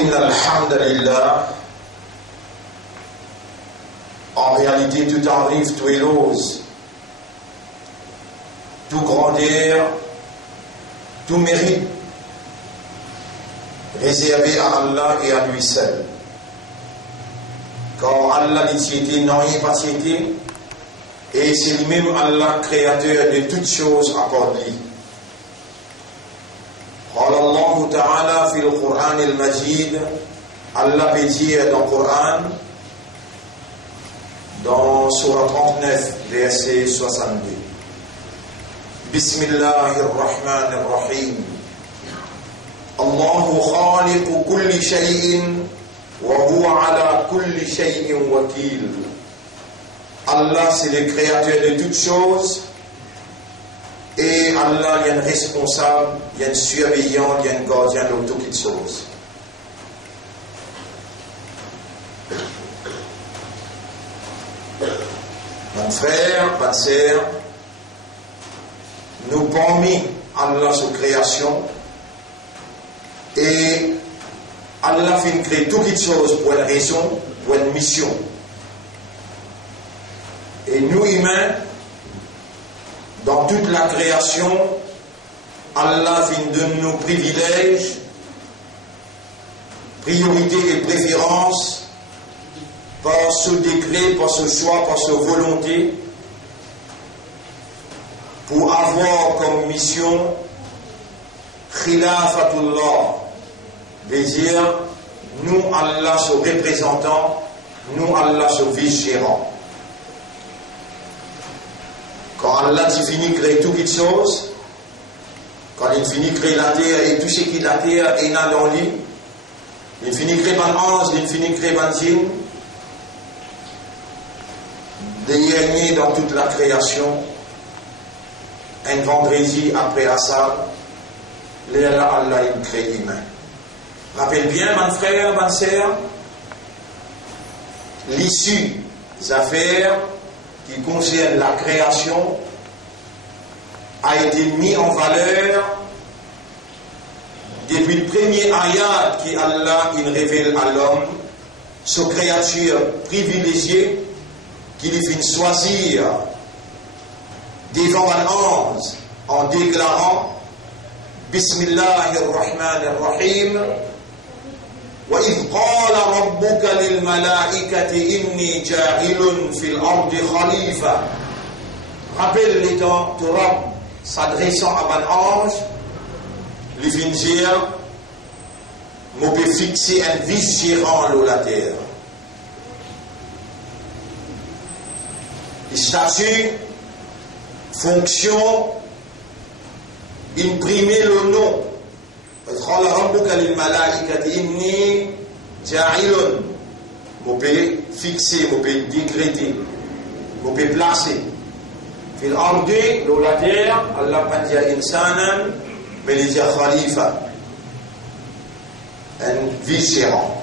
Inna alhamdulillah. En réalité, tout arrive, tout est rose. Tout grandeur, tout mérite réservé à Allah et à lui seul. Car Allah n'est non pas tiété, et c'est lui-même Allah, créateur de toutes choses à part lui. قال الله تعالى في القرآن المجيد, Allah peut dire dans le Coran, dans Surah 39, verset 62. Bismillahir Rahmanir Rahim. Allahu khaliqu kulli shay'in wa huwa ala kulli shay'in wakil. Allah, c'est le créateur de toutes choses. Et Allah, il y a un responsable, il y a un surveillant, il y a un gardien de toutes choses. Mon frère, ma sœur, nous parmi Allah sa création, et Allah fait créer toutes choses pour une raison, pour une mission. Et nous humains, dans toute la création, Allah donne nos privilèges, priorités et préférences par ce décret, par ce choix, par ce volonté, pour avoir comme mission Khilafatullah, veut dire nous Allah ce représentant, nous Allah ce vice-gérant. Quand Allah finit de créer toutes les choses, quand il finit de créer la terre et tout ce qui est la terre est dans lui, il finit de créer un ange, il finit de créer un djinn, dernier dans toute la création, un vendredi après Assad, Allah il crée l'humain. Rappelle bien, mon frère, ma sœur, l'issue des affaires qui concerne la création a été mis en valeur depuis le premier ayat qui Allah il révèle à l'homme, ce créature privilégiée qu'il fait choisir devant un ange en déclarant Bismillahir Rahmanir Rahim. وَإِذْ قَالَ رَبُّكَ لِلْمَلَائِكَةِ إِنِّي جَاعِلٌ فِي الْأَرْضِ خَلِيفَةً. Rappelle les temps, Torah s'adressant à un ange, lui vient dire, on peut fixer un vice-gérant à la terre. Statut, fonction, imprimer le nom. قال ربك للملائكة إني جاعل, on peut fixer, on peut décréter, on peut placer. في الأرض dans la terre, Allah pas dire insanan, mais il dit khalifa, un vice-gérant,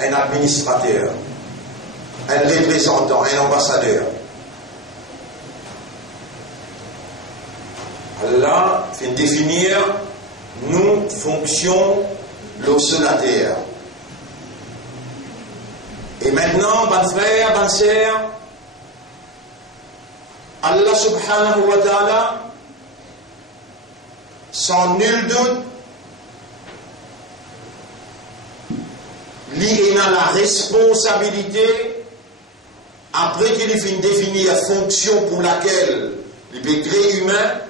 un administrateur, un représentant, un ambassadeur. Allah fait définir nous fonctions sur la terre. Et maintenant, mon frère, ma sœur, Allah subhanahu wa ta'ala, sans nul doute, il a la responsabilité, après qu'il ait fini de définir la fonction pour laquelle il peut créer humain,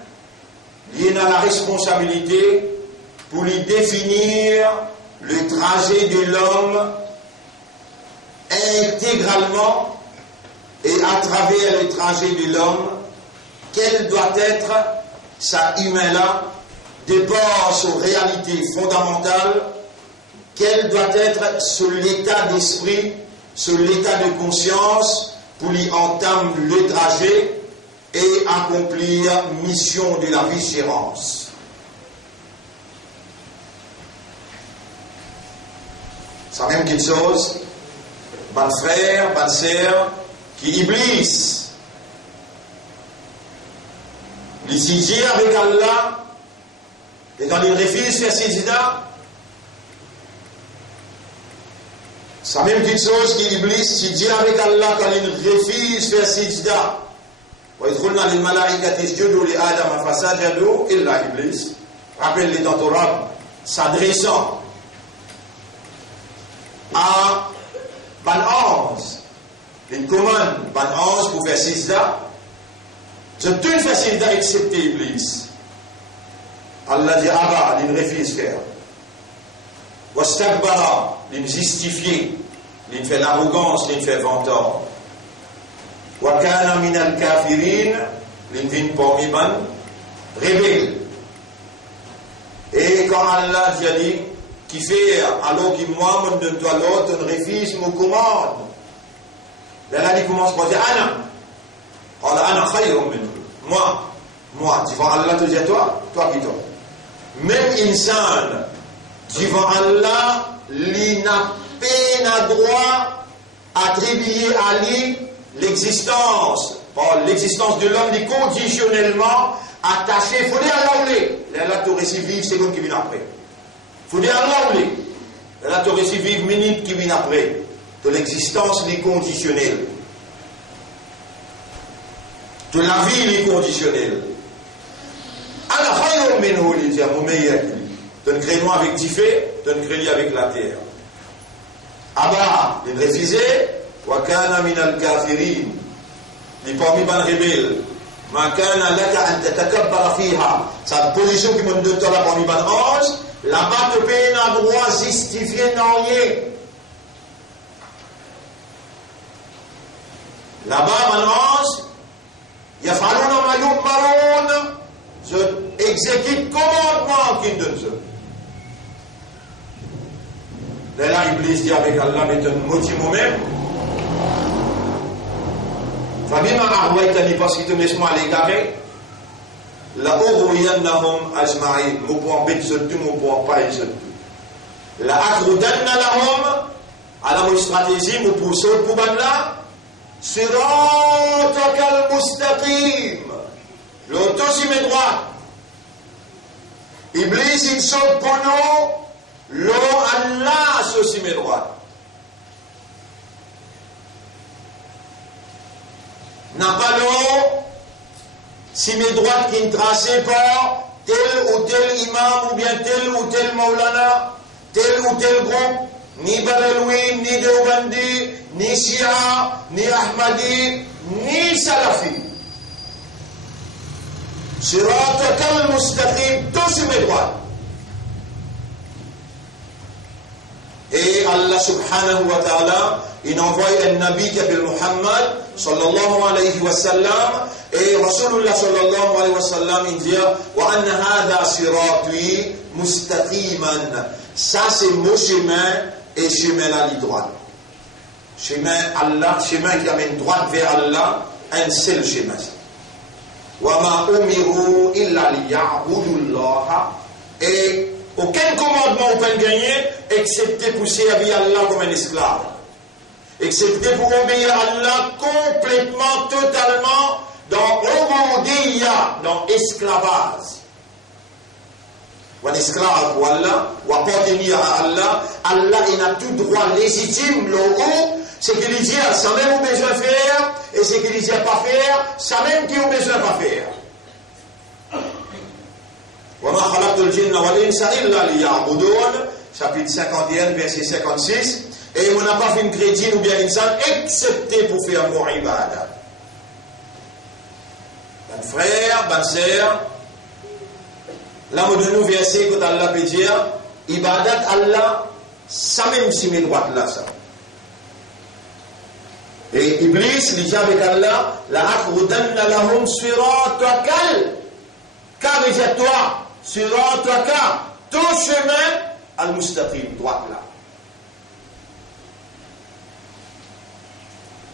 il a la responsabilité pour lui définir le trajet de l'homme intégralement et à travers le trajet de l'homme, quelle doit être sa humain-là, départ sur réalité fondamentale, quel doit être sur l'état d'esprit, sur l'état de conscience, pour lui entamer le trajet et accomplir mission de la vigilance. C'est même quelque chose, mon frère, ma sœur, qui Iblis, litigier avec Allah, et quand il refuse de faire séjida, C'est la même petite chose qu'Iblis, s'il dit avec Allah quand il refuse de faire sijda. وإذ قلنا للملائكة اسجدوا لآدم فسجدوا إلا إبليس. Rappelle les dans Torah, s'adressant à Ban 11. Il commande Ban 11 pour faire sijda. C'est une fois sijda excepté Iblis. Allah dit Abba, il refuse de faire. Wastakbara, il justifie, il fait l'arrogance, il fait ventor. Wakana min al-kafirin, il vient parmi ban, rebelle. Et quand Allah dit, qui fait, alors qu'il moi, me donne toi l'autre, on refuse, me commande. Là, il commence par dire, Ana. Allah, Ana khayrun minhu. Moi, devant Allah te dit à toi qui toi. Même insan, devant Allah, il n'a pas droit attribuer à lui l'existence de l'homme, est conditionnellement attaché. Il faut dire Allah ou les. Là, tu réussis vivre seconde qui vient après. Il faut dire Allah ou les. Là, tu réussis vivre minute qui vient après. De l'existence, est conditionnelle. De la vie, est conditionnelle. Ana khayrun minhu, il dit, mon meilleur que lui. Donne créneau avec Tifé, donne créneau avec la terre. Abba, il refusait. وكان من الكافرين لparmi ban rebelle ما كان لك أن تتكبر فيها sa position qui me donne là parmi ban 11 là-bas tu peux un droit justifier non rien là-bas ban 11 يفعلون ما يؤمرون je exécute commandement qui me donne ça là Iblis dit avec Allah mais un motif moi-même فبما أغويتني parce que tu me laisses l'égarer لأغوينهم أجمعين مو بوان بيت سدو مو بوان باي سدو لأخرجن لهم على مو استراتيجي مو بوصول بوبان لا صراطك المستقيم l'autosim est droit Iblis il saute pour nous l'eau Allah sausim est droit n'a pas l'eau si mes droites qui ne traçaient pas tel ou tel imam ou bien tel ou tel maulana, tel ou tel groupe, ni Badawi, ni Deobandi, ni Shia, ni Ahmadi, ni Salafi. Siratakal mustaqim, tous mes droites. Et Allah subhanahu wa ta'ala, il envoie un nabi qui s'appelle Muhammad sallallahu alayhi wa sallam et Rasulullah sallallahu alayhi wa sallam il dit wa anna hadha sirati mustaqiman, ça c'est mon chemin et chemin la ligne droite, chemin Allah, chemin qui amène droite vers Allah, un seul chemin. Wa ma umiru illa liya'budullaha, et aucun commandement on peut gagner excepté pour servir Allah comme un esclave, excepté pour obéir à Allah complètement, totalement, dans Ubudiyya, dans esclavage. Ou un esclave pour Allah, ou appartenir à Allah, Allah il a tout droit légitime, le haut, ce qu'il dit, ça même ou besoin de faire, et ce qu'il dit pas faire, ça même qui ou besoin de pas faire. وَمَا خَلَقْتُ الْجِنَّ وَالْإِنسَ إِلَّا لِيَعْبُدُونَ, chapitre 51, verset 56. Et on n'a pas fait une crédit ou bien une salle, excepté pour faire mon ibadat. Ben frère, ben sœur, là, on donne nous verset que Allah peut dire, ibadat Allah, ça même si mes droites là, ça. Et Iblis, il dit avec Allah, la akhrudanna lahum siratakal, car il dit à toi, sirataka, ton chemin, al-mustaqim, droite là.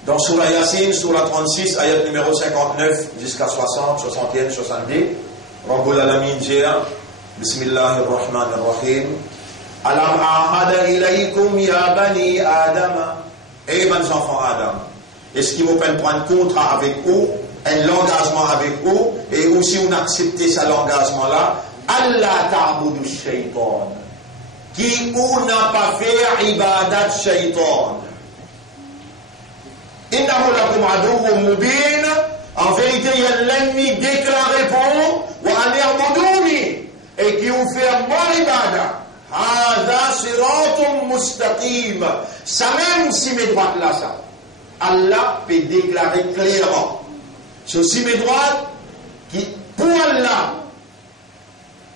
Dans Surah Yasin, Surah 36, ayat numéro 59 jusqu'à 60, 61, 70, Rabbul Alamin dit, Bismillahirrahmanirrahim, Alam ahada ilaykum ya bani Adam, et mes enfants Adam, est-ce qu'ils vont prendre contrat avec vous, un engagement avec vous, et aussi on accepte cet engagement-là, Allah ta'budu shaytan, qui ou n'a pas fait ibadat shaitan. Innahu lakum aduwwun mubin. En vérité, il y a l'ennemi déclaré pour vous, wa an i'buduni, et qui vous fait mon ibadat. Hada siratum mustaqim. Ça même si mes droites là, ça. Allah peut déclarer clairement. Ceci mes droites qui, pour Allah,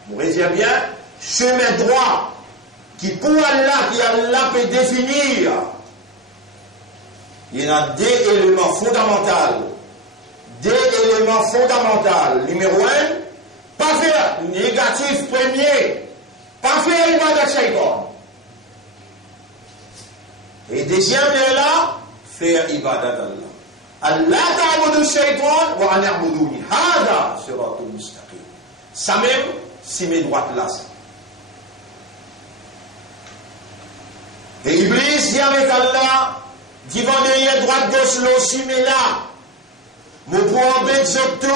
vous voyez bien, chemin droit, qui pour Allah, qui Allah peut définir, il y a des éléments fondamentaux. Des éléments fondamentaux. Numéro 1, pas faire négatif premier, pas faire ibadat shaitan. Et deuxième est là, faire ibadat Allah. Allah ta'budu shaitan wa an i'buduni. Hada siratul mustaqim. Ça même, si mes droites là. Et Iblis dit avec Allah, dit vendez droite gauche l'eau si mais là. Vous pouvez mettre surtout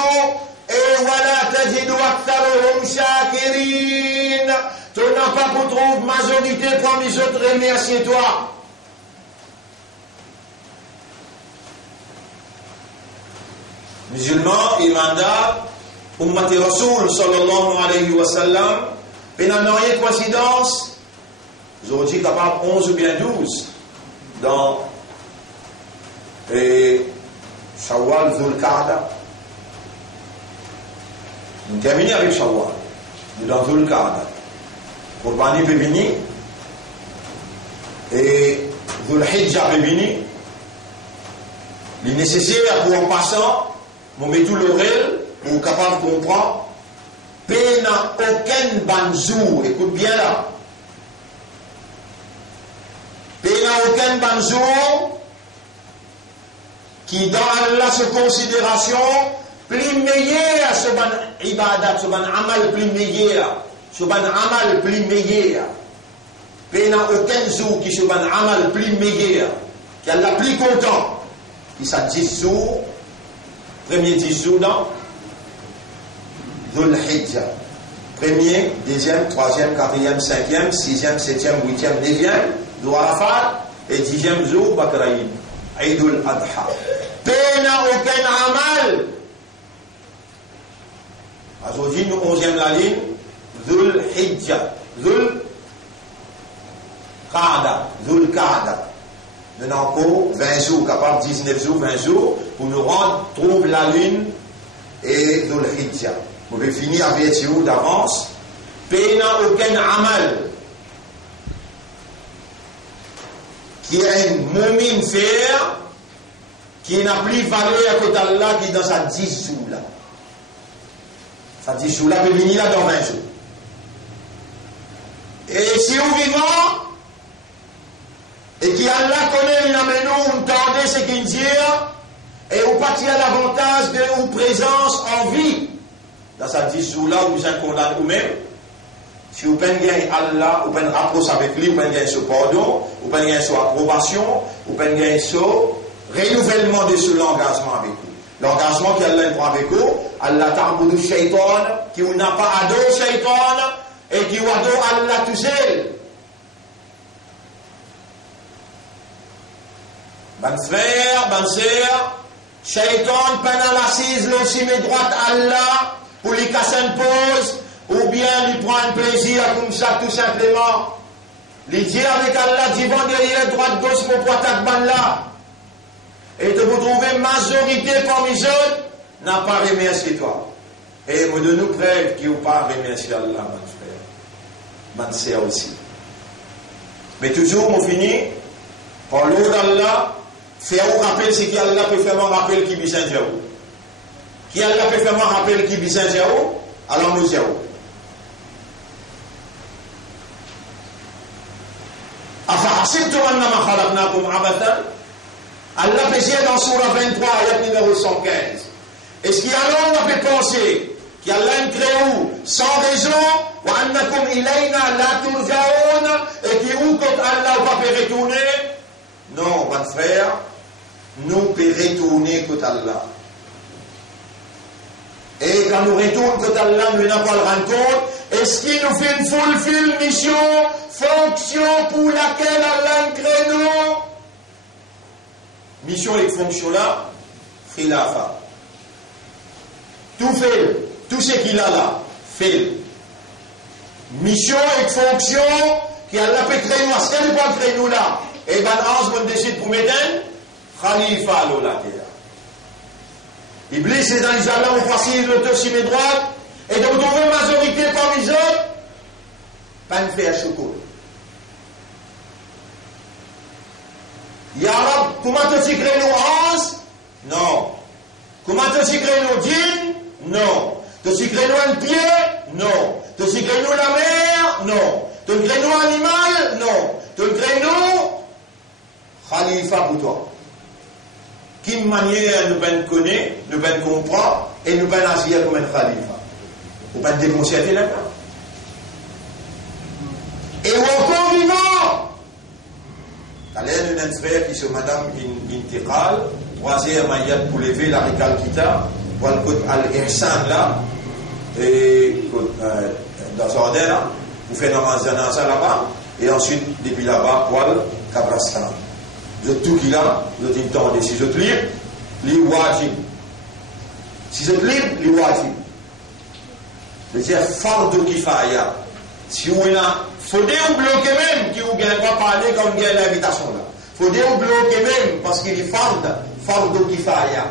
et voilà tajidu aktharuhum shakirin. Tu n'as pas pour trouver majorité parmi les autres remercier toi. Musulmans, imandab, ummati Rasoul sallallahu alayhi wa sallam, et n'en a rien de coïncidence, ils ont dit capable 11 ou bien 12 dans Shawwal Dhul Qa'da. On termine avec Shawwal, dans Dhul Qa'da. Qurbani peut venir, et Dhul Hijjah peut venir. Il est nécessaire pour en passant, on met tout le réel, pour capable de comprendre, il n'a aucun banzou, écoute bien là. Il n'a aucun banzou qui dans Allah se considération plus meilleur ce ban ibadat, ce ban amal plus meilleur, ce ban amal plus meilleur. Il n'a aucun zou qui ce ban amal plus meilleur, qui Allah plus content. Il s'est 10 jours, premier 10 jours dans Dhul Hijjah. Premier, deuxième, troisième, quatrième, cinquième, sixième, septième, huitième, neuvième, Dhul Arafat, et 10e jour, Bakraïm, Eidul Adha. Pena aucun amal. Aujourd'hui, nous 11e la ligne, Dhul Hijjah, Dhul Qa'da, Dhul Qa'da. Maintenant encore 20 jours, capable 19 jours, 20 jours, pour nous rendre, trouve la lune et Dhul Hijjah. Vous pouvez finir avec vous d'avance. Pena aucun amal. Qui est un moumine faire, qui n'a plus valeur que Allah qui est dans sa 10 jours là. Sa 10 jours là peut venir là dans 20 jours. Et si vous vivant, et qui Allah connaît, il amène nous, on tendait ce qu'il dit, et on partit à l'avantage de ou présence en vie. Dans sa 10 jours là, vous êtes condamné vous-même. Si vous pouvez gagner Allah, vous pouvez rapprocher avec lui, vous pouvez gagner ce pardon, vous pouvez gagner son approbation, vous pouvez gagner ce renouvellement de ce engagement avec lui. L'engagement qu'Allah prend avec vous, Allah ta'budu shaitan, qui n'a pas adoré shaitan, et qui adore Allah tout seul. Ban frère, ban sœur, shaitan, pendant l'assise, aussi met droite Allah, pour lui casser une pause, ou bien lui prendre un plaisir comme ça, tout simplement. Lui dire avec Allah, divant derrière, droite, gauche, pour poitat ban là. Et de vous trouver majorité parmi les autres, n'a pas remercié toi. Et vous de nous preuve qui n'ont pas remercié Allah, mon frère. Mon sœur aussi. Mais toujours, on finit, par l'eau d'Allah, faire un rappel, c'est qu'Allah peut faire un rappel qui bise un Jéhu. Qui Allah peut faire un rappel qui bise un Jéhu, alors nous Jéhu. Afahasibtum annama khalaqnakum abathan. Allah peut dire dans Surah 23, ayat numéro 115. Est-ce qu'il y a l'homme qui peut penser qu'Allah nous crée sans raison, wa annakum ilayna la turja'un, et qui ou quand Allah va retourner? Non, mon frère, nous peut retourner quand Allah. Et quand nous retournons côté Allah, nous n'avons pas le rendre compte. Est-ce qu'il nous fait une fulfill mission, fonction pour laquelle Allah crée nous? Mission et fonction là, khilafa. Tout fait, tout ce qu'il a là, fait. Mission et fonction, qui Allah peut créer nous, est-ce qu'elle n'est pas créer nous là? Et ben, on décide pour mettre khalifa à la terre. Iblis est dans les Allah, on facilite l'autorité mes droites, et donc trouver une majorité parmi les autres, pas une faire chocolat. Ya Rab, comment tu crées nous 11? Non. Comment tu crées nous 10? Non. Tu crées nous un pied? Non. Tu crées nous la mer? Non. Tu crées nous animal? Non. Tu crées nous khalifa pour toi. Quelle manière nous ben connaître, nous ben comprendre et nous ben agir comme un khalifa. Nous ben déconcerter là-dedans. Et encore vivant. Allez, nous avons un frère qui est Madame Intiqal, troisième mayat pour lever la récalquita, pour le côté Al-Ihsan là, et dans ce ordre là, pour faire namaz janaza là-bas, et ensuite, depuis là-bas, pour le Kabrastan. De tout qui là, nous entendons, si je te lis, li wajib. Si je te lis, li wajib. C'est-à-dire, fardu kifaya. Si vous avez faut dire ou bloquer même, qui vous ne pas parler comme il y a l'invitation là. Faut dire ou bloquer même, parce qu'il est fardu kifaya.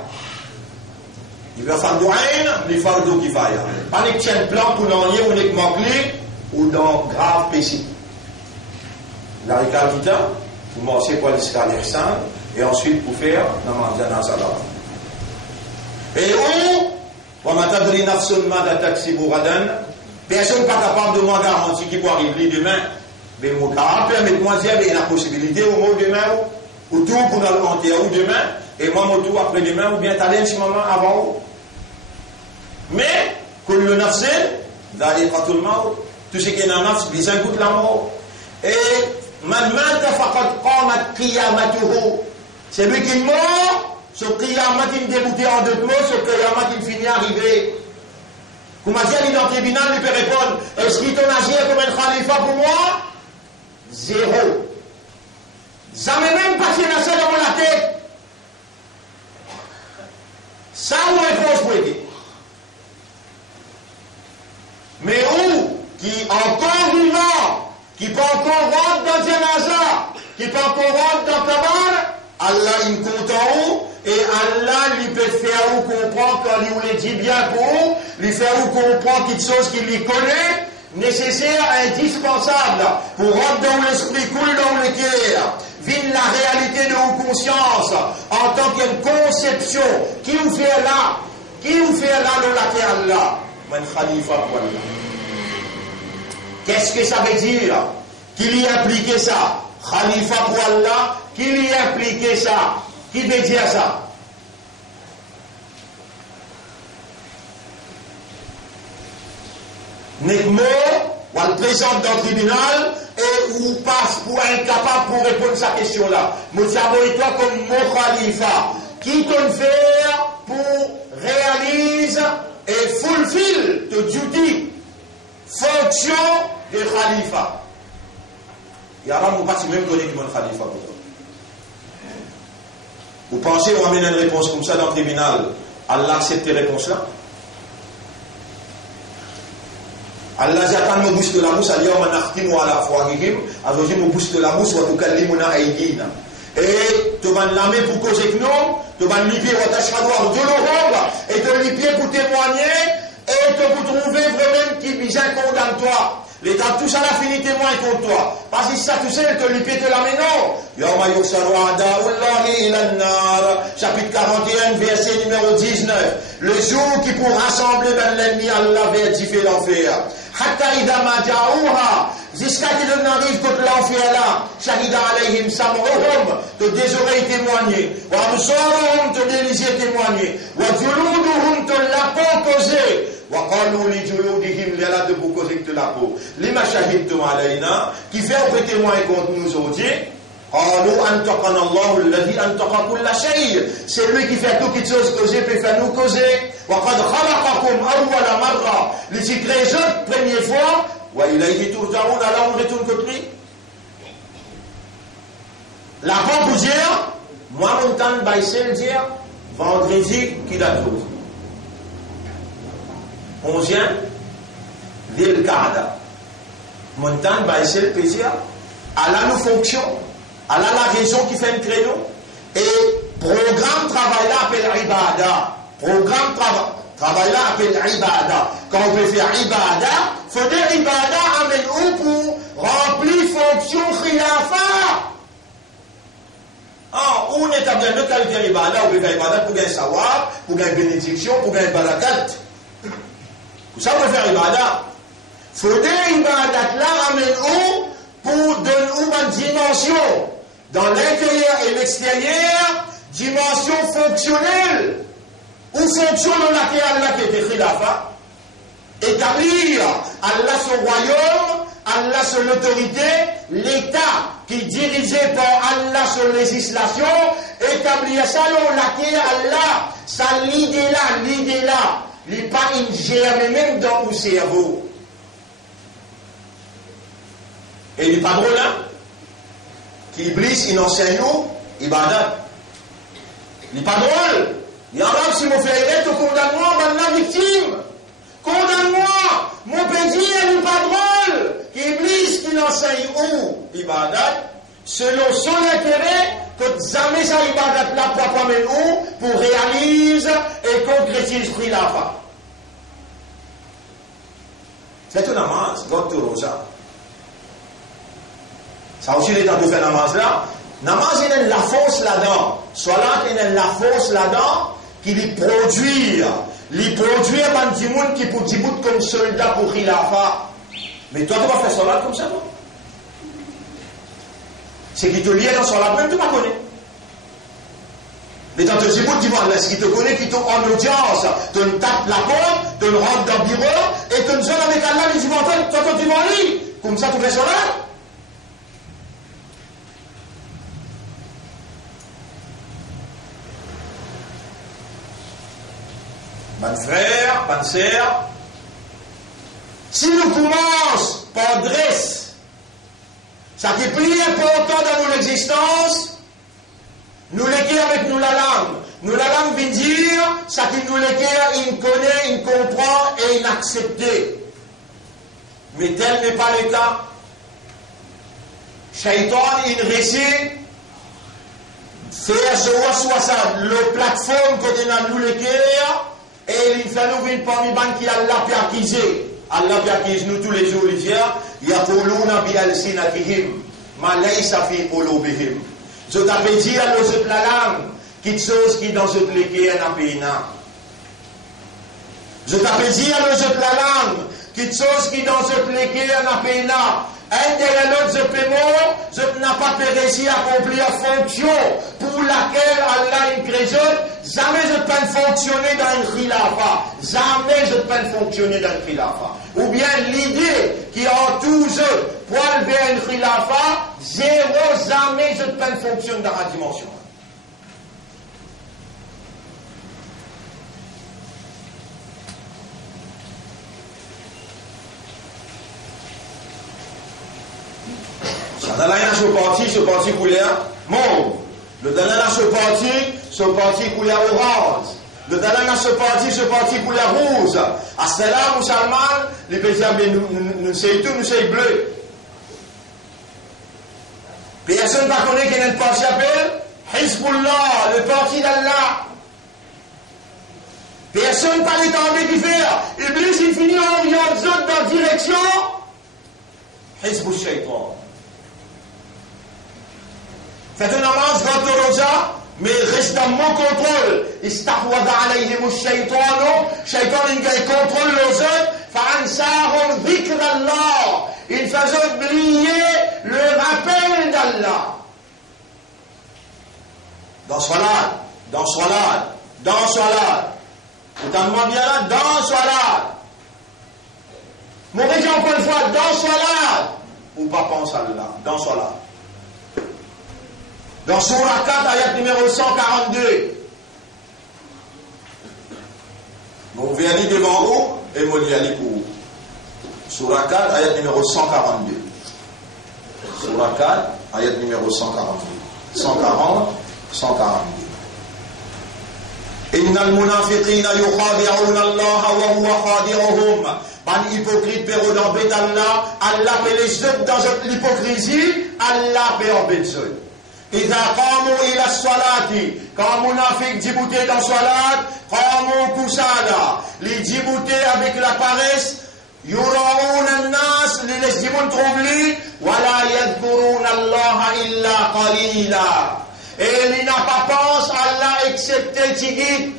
Il va fardu ayn, il fardu kifaya. Pas que tu aies un plan pour l'enlier ou n'est manqué, ou dans grave péché. La récalquita, vous commencez par l'Ihsan, et ensuite pour faire namaz janaza là. Et où, personne n'est pas capable de me garantir qu'il peut arriver demain. Mais mon cas, permettez-moi de dire, il y a la possibilité au mot demain, ou tout pour nous monter ou demain, et moi, mon tour après demain, ou bien t'aller un petit moment avant. Mais, comme le nafs, d'aller pas tout le monde, tout ce qui est dans le nafs, il goûte la mort. Et, c'est lui qui est mort, ce qiyamat qui est débouté en deux mots, ce qiyamat qui finit arrivé. Comment dire, il est dans le tribunal, il peut répondre, est-ce qu'il t'en agit comme un khalifa pour moi? Zéro. Jamais même passé dans ça dans la tête. Ça, on réponse pour aider. Mais où, qui encore vivant, qui peut encore rentrer dans Janaza, qui peut encore rentrer dans Kabar, Allah il compte en haut, et Allah lui peut faire ou comprendre quand il vous dit bien pour lui faire ou comprendre quelque chose qu'il lui connaît, nécessaire, indispensable, pour rentrer dans l'esprit, couler dans le cœur, vivre la réalité de vos consciences, en tant qu'une conception, qui vous fait là, le laquelle Allah, mon khalifa pour Allah. Qu'est-ce que ça veut dire? Qu'il y a appliqué ça? Khalifa pour Allah, qu'il y a appliqué ça? Qui veut dire ça? Nekmo, ou elle présente dans le tribunal, et ou passe pour incapable pour répondre à sa question-là. Moutiabo-toi comme mon khalifa. Qui peut faire pour réaliser et fulfill the duty, fonction de khalifa? Il y a mon parti même donné qui mon khalifa. Vous pensez qu'on amène une réponse comme ça dans le tribunal, Allah accepte cette réponse-là? Allah j'attends mon bouche de la mousse, ailleurs on achtim ou à la fois gigim, alors j'ai mon bouche de la mousse, ou à tout cas limona aïdina. Et tu vas l'amener pour causer que nous, tu vas l'lipier ou t'achadouar de l'orange, et te l'lipier pour témoigner, et te pour trouver vraiment qui vient condamne toi. L'État tout ça l'a fini témoin contre toi. Parce que ça tout ça, te l'lipier te l'amener non. Yawma yursaru a'da'ullahi ila an-nar. Chapitre 41, verset numéro 19. Le jour qui pour rassembler ben l'ennemi Allah vers édifier l'enfer. Hatta idha ma ja'uha. Jusqu'à qu'il n'arrive contre l'enfer là. Shahida alayhim sam'uhum. De des oreilles témoigner. Wa absaruhum te des yeux témoigner. Wa juluduhum te la peau causée. Wa qalu li juludihim la de beaucoup de la peau. Lima shahidtum alayna. Qui fait un témoin contre nous aujourd'hui. C'est lui qui fait toutes les choses causer, puis fait nous causer. Il s'est créé la première fois. Il a été tout le temps, alors on retourne contre lui. La pompe pour dire, moi, mon temps de baisser le dire, vendredi, qui date 11e, ville Canada. Mon temps de baisser le plaisir, elle a nos fonctions, elle a la raison qui fait un créneau, et programme travail là appelle Ibada. Programme travail là appelle Ibada. Quand on peut faire Ibada, il faut dire Ibada amène où pour remplir fonction khilafa. On établit deux qualités d'Ibada, on peut faire Ibada pour gagner savoir, pour gagner bénédiction, pour gagner barakat. Pour ça, on peut faire Ibada. Il faut dire Ibada là amène où pour donner une dimension dans l'intérieur et l'extérieur, dimension fonctionnelle, ou fonction dans laquelle Allah qui était khilafa, établir Allah son royaume, Allah son autorité, l'État qui est dirigé par Allah son législation, établir ça dans laquelle Allah, ça l'idée là, il n'est pas une germe même dans le cerveau. Et il n'est pas drôle, hein? Qui Iblis, il enseigne nous, Ibadat. Il n'est pas drôle. Il y a un homme, si mon frère te condamne-moi, ben la victime. Condamne-moi. Mon pédie, il n'est pas drôle. Qui Iblis, qui l'enseigne où? Ibadat. Selon son intérêt, que jamais ça Ibadat là, pour même où? Pour réaliser et concrétiser ce là. C'est une amance, votre rosa. Ça aussi, les temps de faire namaz là. Namaz, il y a la force là-dedans. Salat, il y a la force là-dedans qui lui produit. Lui produit un petit monde qui peut dire comme soldat pour khilafa. Mais toi, tu vas faire salat comme ça, non? C'est qui te lie dans salat, même tu ne connais. Mais dans te dis, tu vois, ce qui te connaît, qui te en audience, tu me tapes la porte, tu me rentres dans le bureau, et tu me sonnes avec Allah, il dit, toi, tu vas en lit. Comme ça, tu fais salat. Bonne frère, bonne sœur, si nous commençons par dresse, ça qui est plus important dans notre existence, nous l'écrire avec nous la langue. Nous la langue veut dire, ça qui nous l'écrire, il connaît, il comprend et il accepte. Mais tel n'est pas le cas. Shaitan, il réussit faire soit le plateforme côté nous l'écrire. Et il fait nous une parmi qui Allah peut acquiser. Allah peut acquiser nous tous les jours, il dit, Yaquluna bi alsinatihim, ma laysa fi qulubihim. Je t'appelle dire à nos autres la langue, quelque chose qui dans notre l'équerre n'a pas péna. Je t'appelle dire à nos autres la langue, quelque chose qui dans notre l'équerre n'a pas péna. Un derrière l'autre, je peux mort, je n'ai pas réussi à accomplir la fonction pour laquelle Allah est créé. Jamais je ne peux fonctionner dans une khilafa. Jamais je ne peux fonctionner dans une khilafa. Ou bien l'idée qui en tous eux poil vers une khilafa, zéro, jamais je ne peux fonctionner dans la dimension. Dans la ce parti couleur mauve. Le dalana ce parti couleur orange. Le dalana ce parti couleur rouge. À cela, musulman, les pétiens, nous sommes tout, nous sommes bleus. Personne ne connaît qu'il y a un parti appelé Hizbullah, le parti d'Allah. Personne ne parle d'envie de faire. Iblis, il finit en orientant dans la direction Hizbul Shaitan. Faites un namaz dans le roja, mais reste dans mon contrôle. Istahwada alayhim al-shaytanu, shaytan il contrôle les autres, fa'ansahum dhikr Allah. Il faisait oublier le rappel d'Allah. Dans Salat. Vous t'en bien là, dans Salat. Mon région encore une fois, dans Salat. Ou pas pense à Allah, dans Salat. Dans Surah 4, ayat numéro 142. Vous pouvez aller devant vous et vous allez aller pour vous. Surah 4, ayat numéro 142. Surah 4, ayat numéro 142. 140, 142. Innal munafiqina yukhadi'una Allah wa huwa khadi'uhum. Ban hypocrite pero d'embête Allah, Allah peut les autres dans l'hypocrisie, Allah peut embêter eux. Idha qamu ila salati, quand munafiq dit bouter dans salat, qamu kusala, les dit bouter avec la paresse, yura'una an-nas, les laisse du monde troubler, wa la yadhkuruna Allah illa qalila. Et il n'a pas pensé Allah excepté Tigit.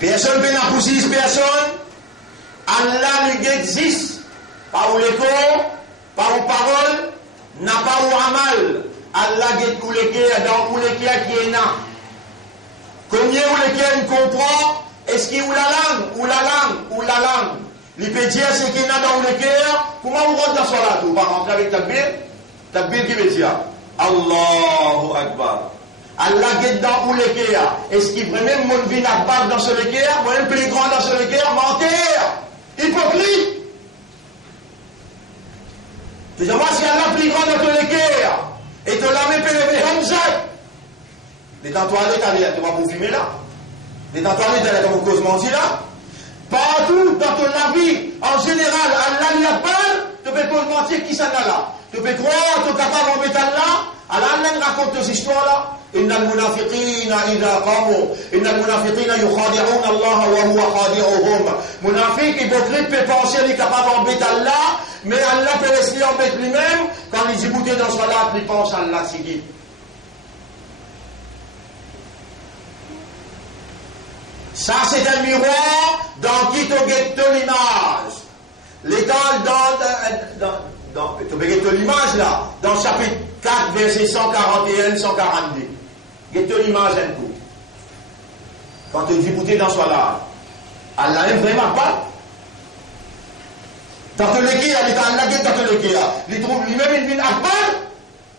Personne ne peut pousser personne. Allah lui existe. Pas où les corps, pas où parole, n'a pas où amal. Allah guette où les cœurs, dans où les cœurs qui est là. Combien où les cœurs ne comprend? Est-ce qu'il y a ou la langue? Il peut dire ce qu'il y a dans le cœur. Comment on rentre dans salat? On va rentrer avec Takbir. Takbir qui veut dire Allahu Akbar. Allah guette dans le cœur. Est-ce qu'il vraiment mon vie Akbar dans ce cœur? Moi, le plus grand dans ce cœur? Menteur. Hypocrite. Tu dis, moi, si Allah plus grand dans le cœur, et tu l'as mis pélévé, Hamza. Mais dans toi, tu vas vous filmer là. Mais dans ton vie, dans ton cosmos là, partout dans ton vie, en général, Allah n'y a pas, tu peux pas mentir qui s'en a là. Tu peux croire, tu es capable d'embêter là. Allah raconte ces histoires-là. Innal munafiqina idha qamu, innal munafiqina yukhadi'una Allah wa huwa khadi'uhum. Munafiq, hypocrite, peut penser qu'il est capable d'embêter Allah, mais Allah peut laisser embêter lui-même. Quand il dit bouter dans ce là, il pense à Allah Sigi. Ça, c'est un miroir dans qui tu guettes l'image. L'état tu guettes l'image là, dans chapitre 4, verset 141, 142. Guette l'image un coup. Quand tu dis bouter dans soi là, Allah n'aime vraiment pas. Dans ton équipe, Allah guette dans ton équipe. Il trouve lui-même une mine à part.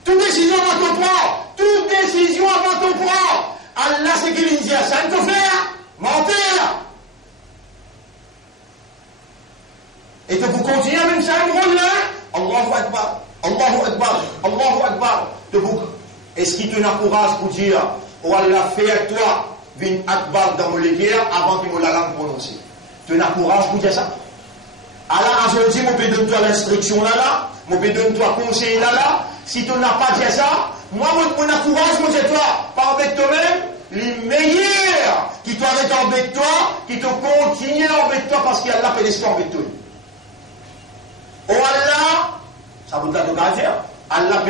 Toute décision avant ton prend. Toute décision avant ton prend. Allah, c'est qu'il dit ça, il faut faire. Mentir. Et que vous continuez même ça, un rôle là. Allahu Akbar, Allahu Akbar, Allahu Akbar. Est-ce qu'il te n'encourage pour dire, oh Allah, fais à toi, vin Akbar dans le guerre avant qu'il me la langue prononcée. Tu n'encourages pour dire ça? Allah, aujourd'hui, je peux donner toi l'instruction là, je peux donner toi conseil là. Si tu n'as pas dit ça, moi, mon encourage, moi, c'est toi, pas avec toi-même. Les meilleurs qui t'arrêtent avec toi, qui te continuent avec toi parce qu'Allah fait l'espoir avec toi. Oh Allah, ça vous donne à dire. Allah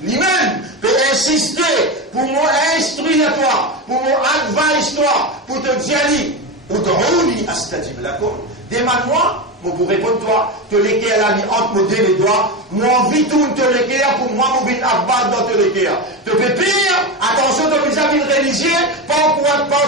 lui-même peut insister pour m'instruire toi, pour m'advise toi, pour te dire, Ud'ouni astajib lakum. Demande-moi, moi pour répondre toi, te l'équerre là, entre mes deux les doigts, moi envie tout te l'équerre pour moi, mon bin abattre dans te l'équerre. Te fais pire, attention, tu as besoin d'une religieux, pas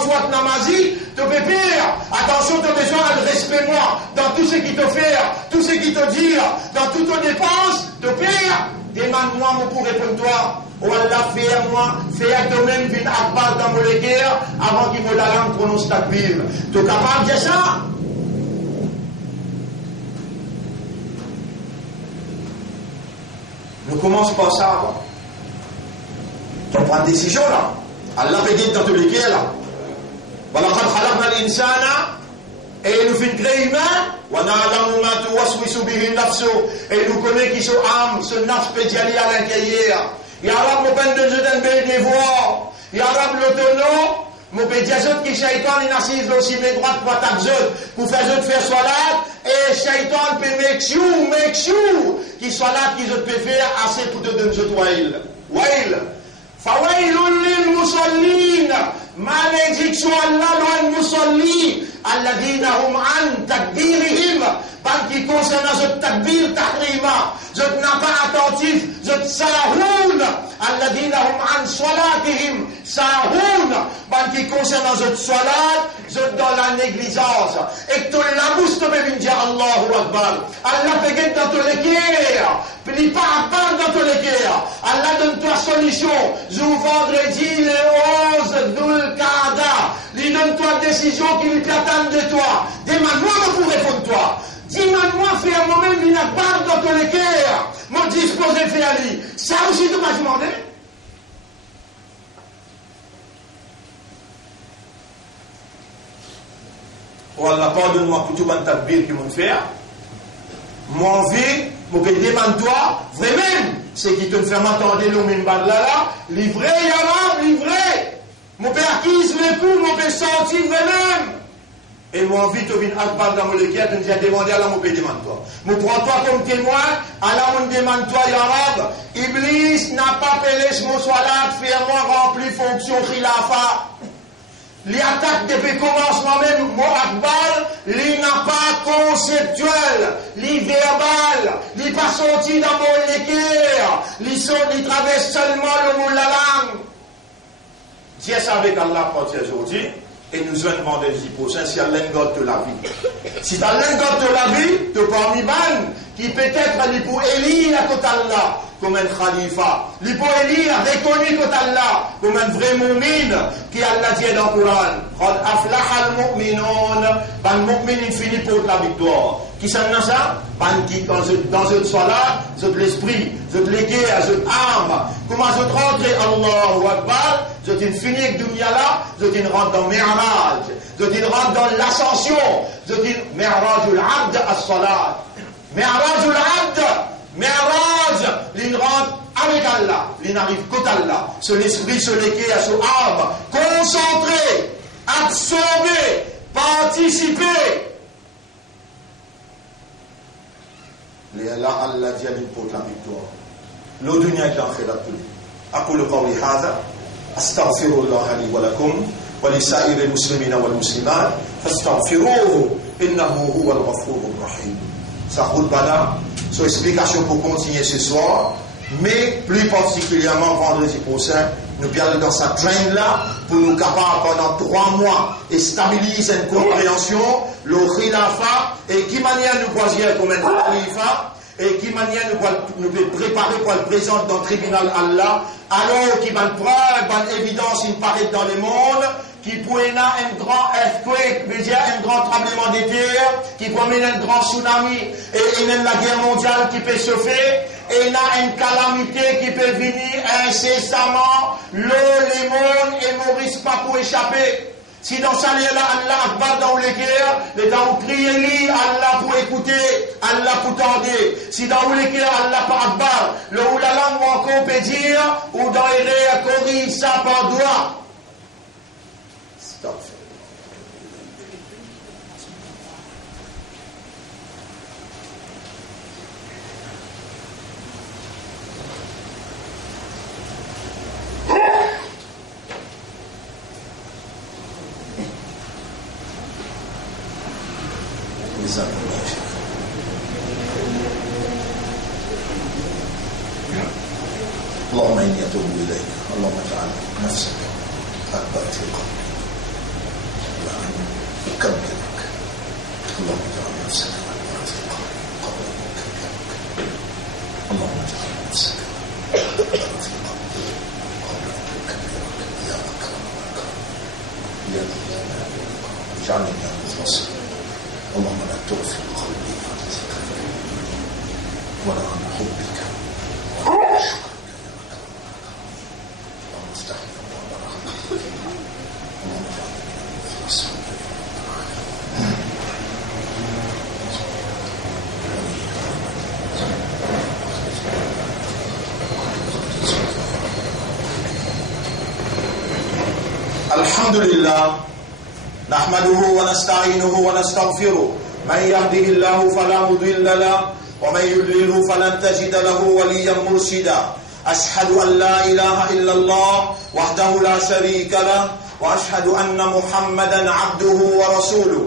soit namazi, te fais pire, attention, tu as besoin de respect moi, dans tout ce qui te fait, tout ce qui te dit, dans toutes tes dépenses, te pire, demande-moi, moi pour répondre toi. Oh Allah, fais à moi, fais à toi-même bin abattre dans mon l'équerre, avant qu'il me la langue prononce ta Bible. Tu es capable de dire ça? Ne commence pas ça avant. Tu prends une décision là. Allah peut dire dans tous les cas là. Voilà, quand khalaqna l'insana, et nous fait créer humain, et nous connaissons qui sont âmes, ce nafs peut y aller à l'intérieur. Il y a un peu de jeu d'un bel devoir. Il y a un l'autonome. Mon pédiazot qui shaitan il assise aussi mes droites pour pour faire salat et shaitan peut make sure qui salat qui je peux faire assez pour te donner ce wail فويل للمصلين malédiction Allah loin musalli alladhina hum an takbirihim ban qui concerne ce takbir tahrima je n'ai pas attentif je sahun alladhina hum an salatihim sahun ban qui concerne ce salat je dans la négligence et que la bouche te peut dire Allahu Akbar Allah peut guider dans tous les guerres puis pas à part dans tous les guerres Allah donne-toi solution je vendredi le 11 Dhul-Qa'da lui donne-toi décision qui lui attend de toi demande-moi pour répondre toi dis-moi faire moi-même il n'a pas dans tous les guerres mon disposé fait à lui ça aussi tu m'as demandé oh Allah pardonne-moi pour tout le takbir qui m'ont fait moi envie je demande-toi vraiment ce qui te fait m'entendre le minbar là livré Yarab livré mon père acquise le coup mon père sorti vraiment et moi envie de venir akbar dans mon lequel tu as demandé à la mon père demande-toi me prends-toi comme témoin à la mon demande-toi Yarab Iblis n'a pas appelé mon salat fais-moi remplir fonction khilafa les attaques depuis commencement même, mot akbar, les n'a pas conceptuel, les verbal, les pas sorti dans mon l'équerre, les traversent seulement le mot de la langue. Dieu savait qu'Allah partit aujourd'hui, et nous allons demander des hypothèses si Allah l'ingote de la vie. Si tu as l'ingote de la vie, tu peux parmi ban, qui peut-être pour élire à côté d'Allah, comme un khalifa. Il peut élire, reconnu côté d'Allah, comme un vrai mu'min, qui Allah dit dans le Coran. Qad aflaha al-mu'minun, ban mu'min finit pour la victoire. Qui s'en a ça? Ban qui, dans une salat, c'est l'esprit, c'est l'éguerre, c'est l'âme. Comment je rentre Allahu Akbar, je finis avec dunya là, je rentre dans Mi'raj, je rentre dans l'ascension, je dis Mi'rajul Abd as-salat. Mi'rajul Abd, Mi'raj, il rentre avec Allah, il n'arrive qu'au Allah. C'est l'esprit, c'est l'éguerre, c'est l'âme. Concentré, absorbé, participer. Là, Allah dit à pour la victoire. L'audunia est en fait la pluie. أقول قولي هذا أستغفر الله لي ولكم ولسائر المسلمين والمسلمات فاستغفروه إنه هو الغفور الرحيم. Ça roule pas là. Son explication pour continuer ce soir, mais plus particulièrement vendredi prochain, nous allons dans sa train là pour nous capables pendant 3 mois et stabiliser une compréhension, le khilafa et qui manière nous choisir comme un khalifa. Et qui manière nous préparer pour le présenter dans le tribunal Allah, alors qu'il va prendre une évidence, une paraît dans le monde, qui pourrait avoir un grand earthquake, un grand tremblement de terre, qui pourrait mener un grand tsunami, et même la guerre mondiale qui peut se faire, et il y a une calamité qui peut venir incessamment, l'eau, les mondes, et Maurice pas pour échapper. Si dans ça, là, Allah Akbar dans les guerres, les dans où crier Allah pour écouter, Allah pour tendre. Si dans où les guerres, Allah par Akbar, le où la langue encore peut dire, ou dans les corrige ça par doigt. Stop. اللهم إني أتوب إليك اللهم اجعل نفسك أكبر في قلبي اللهم أكبرك اللهم اجعل نفسك أكبر في قلبي قبل أن أكبرك اللهم اجعل نفسك أكبر في قلبي قبل أن أكبرك يا أكرم الأكرم يا ذا الجلال والإكرام اجعلني من المخلصين اللهم لا تغفر قلبي عن ذكرك ولا عن حبك ولا عن شكرك الحمد لله نحمده ونستعينه ونستغفره من يهده الله فلا مضل له ومن يضلله فلن تجد له وليا مرشدا أشهد أن لا إله إلا الله وحده لا شريك له وأشهد أن محمدا عبده ورسوله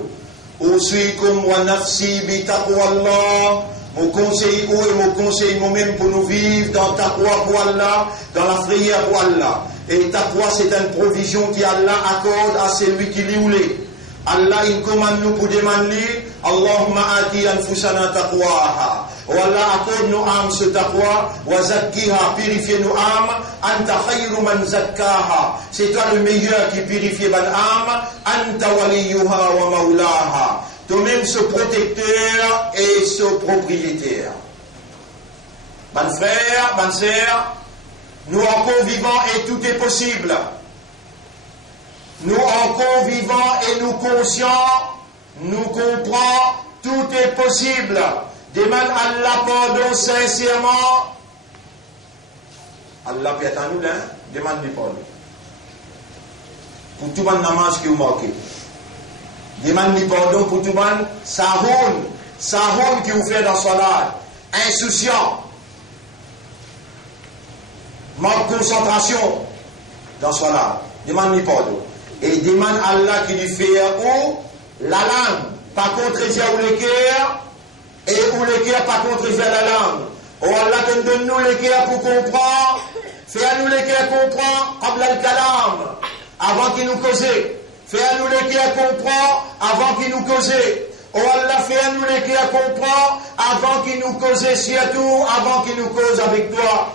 أوصيكم ونفسي بتقوى الله. Mon conseil ou et mon conseil moi-même pour nous vivre dans taqwa pour Allah, dans la prière pour Allah. Et taqwa c'est une provision qui Allah accorde à celui qui l'y voulait. Allah il commande nous pour demander Allahumma ati anfusana taqwaha. Oh Allah accorde nos âmes ce taqwa wa zakkiha, purifie nos âmes. Anta khayru man zakkaha, c'est toi le meilleur qui purifie mon âme. Anta waliyuha wa maulaha, toi-même ce protecteur et ce propriétaire. Mon frère, mon sœur, nous encore vivants et tout est possible. Nous encore vivants et nous conscients, nous comprenons, tout est possible. Demande Allah pardon sincèrement. Allah peut être à nous là, demande-lui pardon. Pour tout le monde namaz qui vous manquez. Demande-lui pardon pour tout le monde. Sahoun qui vous fait dans salat. Insouciant. Manque de concentration dans salat. Demande-lui pardon. Et demande Allah qui lui fait où la langue. Pas contredire ou le cœur. Et où le cœur pas contredire la langue. Oh Allah donne-nous le cœur pour comprendre. Fais-nous le cœur comprendre. Qabla al-kalam. Avant qu'il nous cause. Fais-nous le cœur comprendre avant qu'il nous cause. Oh Allah, fais-nous le cœur comprendre avant qu'il nous cause, surtout avant qu'il nous cause avec toi.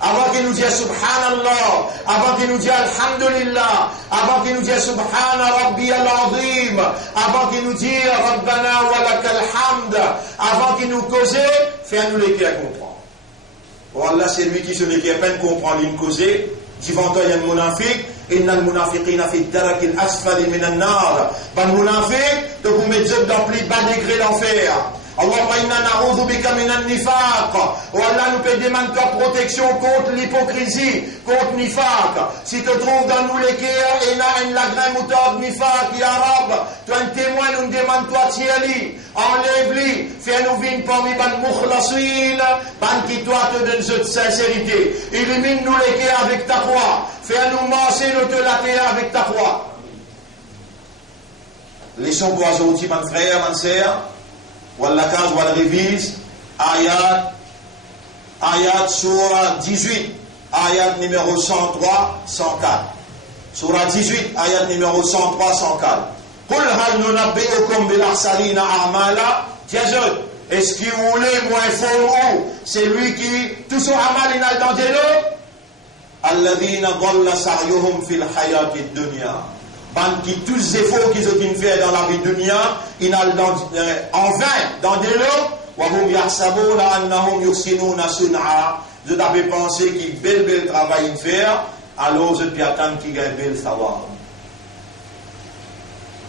Avant qu'il nous dise Subhanallah, avant qu'il nous dise Alhamdulillah, avant qu'il nous dise Subhana Rabbi al-Azim, avant qu'il nous dise Rabbana wa lakal hamd, avant qu'il nous cause, fais-nous le cœur comprendre. Oh Allah, c'est lui qui se le cœur peine comprend l'une causée. Divant-toi, il y a un munafiq. Inna al-munafiqina fi ad-daraki al-asfali min an-nar. Ban munafiq, te vous mettez dans plus bas degré d'enfer. Allahumma inna na'udhu bika min an-nifaq. Oh Allah, nous peut demander ta protection contre l'hypocrisie, contre nifaq. Si te trouves dans nous les cœurs et là une lagrin moutarde nifaq, ya Rab, toi un témoin, nous demande toi tiali. Enlève-lui, fais-nous vivre parmi ban mukhlasin, ban qui toi te donne cette sincérité. Illumine-nous les cœurs avec ta foi. Fais-nous marcher le te la terre avec ta foi. Laissons pour aujourd'hui, mon frère, mon sœur. Wallah kaz wal révise. Ayat surah 18. Ayat numéro 103, 104. Surah 18, ayat numéro 103, 104. Qul hal nunabbi'ukum bil ahsalina a'mala. Est-ce que vous voulez moi informer c'est lui qui tout son amal inal dans des lots alladhina dhalla sa'yuhum fil hayati dunya, ban qui tous les efforts qu'ils ont fait dans la vie dunya inal en vain dans des lots wa hum yahsabuna annahum yuhsinuna sun'a. Je t'avais pensé qu'ils bel travail faire alors je peux attendre qu'ils gagnent bel savoir.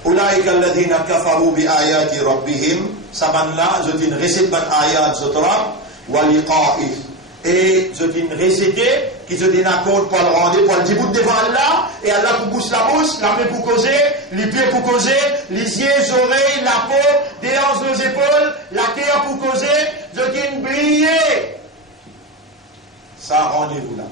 Ulaika alladhina kafaru bi ayati rabbihim, saban là je dis une recette ban ayat zotra wa liqa'ih, et je dis une recette qui se dit un compte pour le rendre pour le dire devant Allah, et Allah pour bouche la bouche, la main pour causer, les pieds pour causer, les yeux, les oreilles, la peau, des hanches, les épaules, la terre pour causer, je dis une briller. Ça rendez-vous là.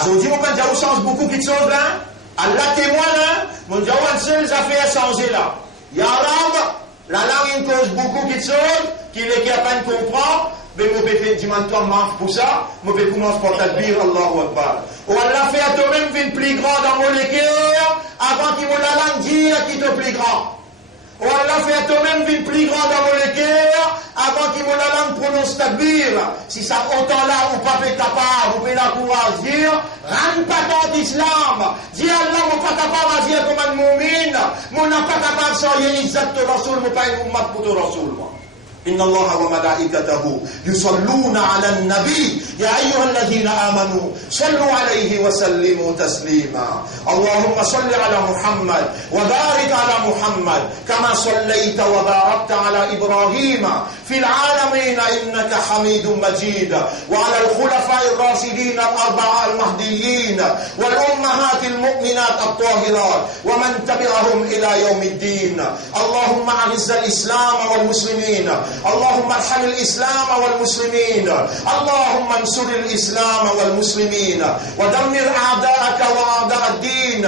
Aujourd'hui, mon père, vous change beaucoup de choses là. Allah témoin là, mon Dieu, on seul affaires changées là. Ya Rab, la langue cause beaucoup de choses, qu'il est capable de comprendre, mais mon pépé dit toi marche pour ça, mon pépé commence par t'adbir, Allahu Akbar. Ou Allah fait à toi-même une plus grande dans mon cœur, avant qu'il me la langue dire qu'il te plus grand. Ou Allah fait à toi-même une plus grande dans mon cœur, avant qu'il me la langue prononce t'adbir. Si ça autant là, ou pas fait ta part, ou pas la courage dire, rentre pas dans l'islam. Dis Allah, mon pas capable de dire comme un moumine, mon n'a pas capable de sortir exact de Rasoul, mon pas une ummat pour le Rasoul, moi. إن الله وملائكته يصلون على النبي يا أيها الذين آمنوا صلوا عليه وسلموا تسليما اللهم صل على محمد وبارك على محمد كما صليت وباركت على إبراهيم في العالمين إنك حميد مجيد وعلى الخلفاء الراشدين الأربعة المهديين والأمهات المؤمنات الطاهرات ومن تبعهم إلى يوم الدين اللهم أعز الإسلام والمسلمين اللهم ارحم الإسلام والمسلمين، اللهم انصر الإسلام والمسلمين ودمر أعداءك وأعداء الدين.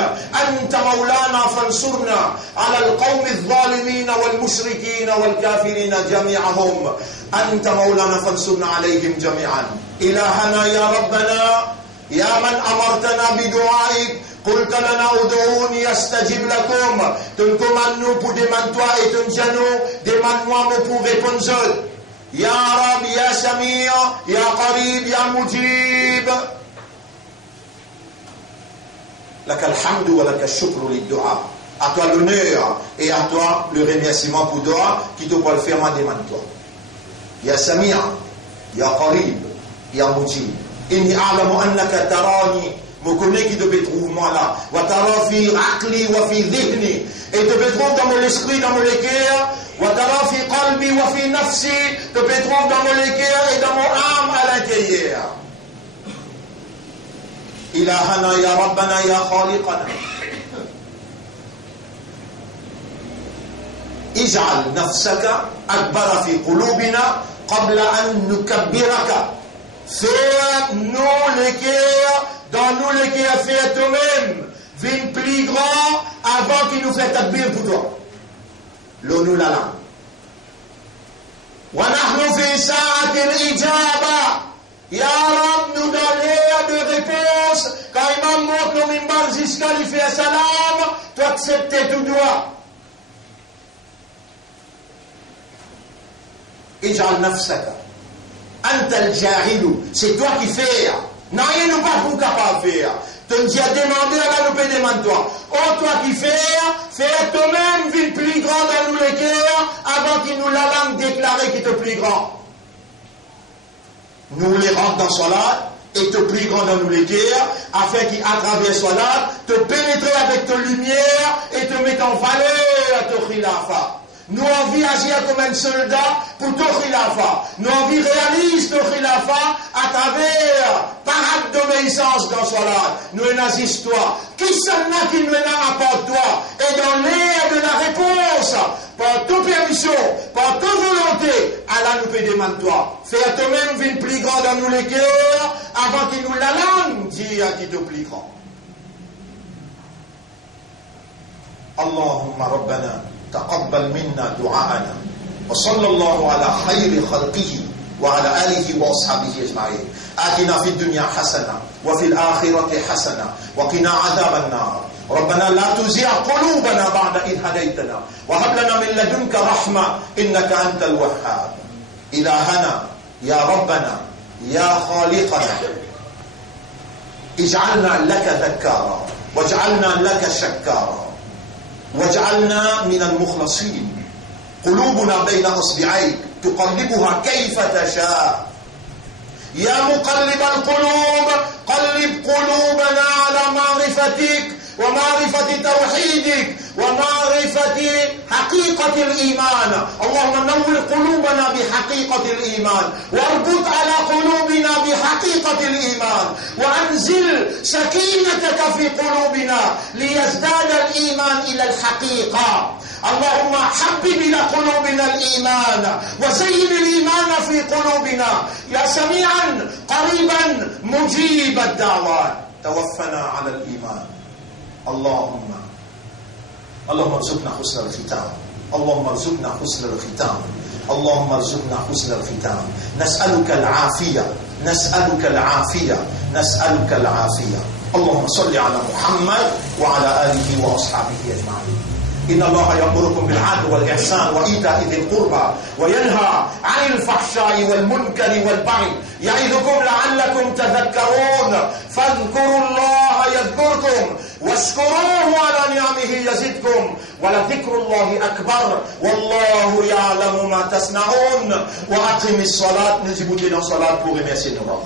أنت مولانا فانصرنا على القوم الظالمين والمشركين والكافرين جميعهم. أنت مولانا فانصرنا عليهم جميعا. إلهنا يا ربنا، يا من أمرتنا بدعائك، قلت لنا ادعوني استجب لكم. Tu commandes nous pour demander toi et tu nous demande-moi pour répondre. Ya Rab, ya Sami', ya Qarib, ya Mujib. Laka alhamdu wa laka shukru lid-du'a. À toi l'honneur et à toi le remerciement pour dua qui te peut le faire, demande-toi. Ya Sami', ya Qarib, ya Mujib. Inni a'lamu annaka tarani. Je connais qui te trouve moi là. Wa tara fi aqli wa fi dhihni. Et te trouve dans mon esprit, dans mon cœur. Wa tara fi qalbi wa fi nafsi. Te trouve dans mon cœur et dans mon âme à l'intérieur. Ilahana ya Rabbana ya Khaliqana. Ij'al nafsaka akbara fi qulubina qabla an nukabbiraka. Fais-nous le cœur, dans nous le cœur, fais toi-même, viens plus grand avant qu'il nous fait takbir pour toi. L'onu la langue. وَنَحْنُ فِي سَاعَةِ الْإِجَابَةِ. Ya Rab, nous dans l'heure de réponse, quand Imam monte le mimbar jusqu'à lui faire salam, tu acceptes tout droit. Ij'al nafsaka. C'est toi qui fais. Non, il nous pas pour capable de faire. Tu nous as demandé, alors nous peut demander toi. Oh, toi qui fais toi-même, ville plus grand dans nous les cœurs, avant qu'il nous la langue déclarée qui te plus grand. Nous les rentrons dans Salat, et te plus grand dans nous les cœurs, afin qu'à travers Salat, te pénétrer avec ta lumière et te mettre en valeur ton khilafa. Nous envie agir comme un soldat pour ton khilafa. Nous envie réaliser ton khilafa à travers parade d'obéissance dans Salat. Nous agissons toi. Qui s'en qui nous a à part toi? Et dans l'air de la réponse, par toute permission, par toute volonté, Allah nous peut demander toi. Fais toi-même une plus grande dans nous les cœurs, avant qu'il nous la langue dit à qui te plus grand. Allahumma Rabbana. تقبل منا دعاءنا وصلى الله على خير خلقه وعلى آله وأصحابه أجمعين. آتنا في الدنيا حسنة وفي الآخرة حسنة وقنا عذاب النار. ربنا لا تزغ قلوبنا بعد إذ هديتنا وهب لنا من لدنك رحمة إنك أنت الوهاب. إلهنا يا ربنا يا خالقنا، اجعلنا لك ذكارا واجعلنا لك شكارا واجعلنا من المخلصين. قلوبنا بين أصبعيك تقلبها كيف تشاء. يا مقلب القلوب قلب قلوبنا على معرفتك ومعرفة توحيدك ومعرفة حقيقة الإيمان. اللهم نور قلوبنا بحقيقة الإيمان واربط على قلوبنا بحقيقة الإيمان وأنزل سكينتك في قلوبنا ليزداد الإيمان إلى الحقيقة. اللهم حبب إلى قلوبنا الإيمان وزين الإيمان في قلوبنا يا سميعا قريبا مجيب الدعوات. توفنا على الإيمان. اللهم ارزقنا حسن الختام. اللهم ارزقنا حسن الختام. اللهم ارزقنا حسن الختام. نسألك العافية، نسألك العافية، نسألك العافية. اللهم صل على محمد وعلى آله وأصحابه أجمعين. إن الله يأمركم بالعدل والإحسان وإيتاء ذي القربى وينهى عن الفحشاء والمنكر والبغي يعظكم لعلكم تذكرون. فاذكروا الله يذكركم واشكروه على نعمه يزدكم ولذكر الله أكبر والله يعلم ما تصنعون. وأقم الصلاة. Nous débutons dans la salat pour remercier nos rois.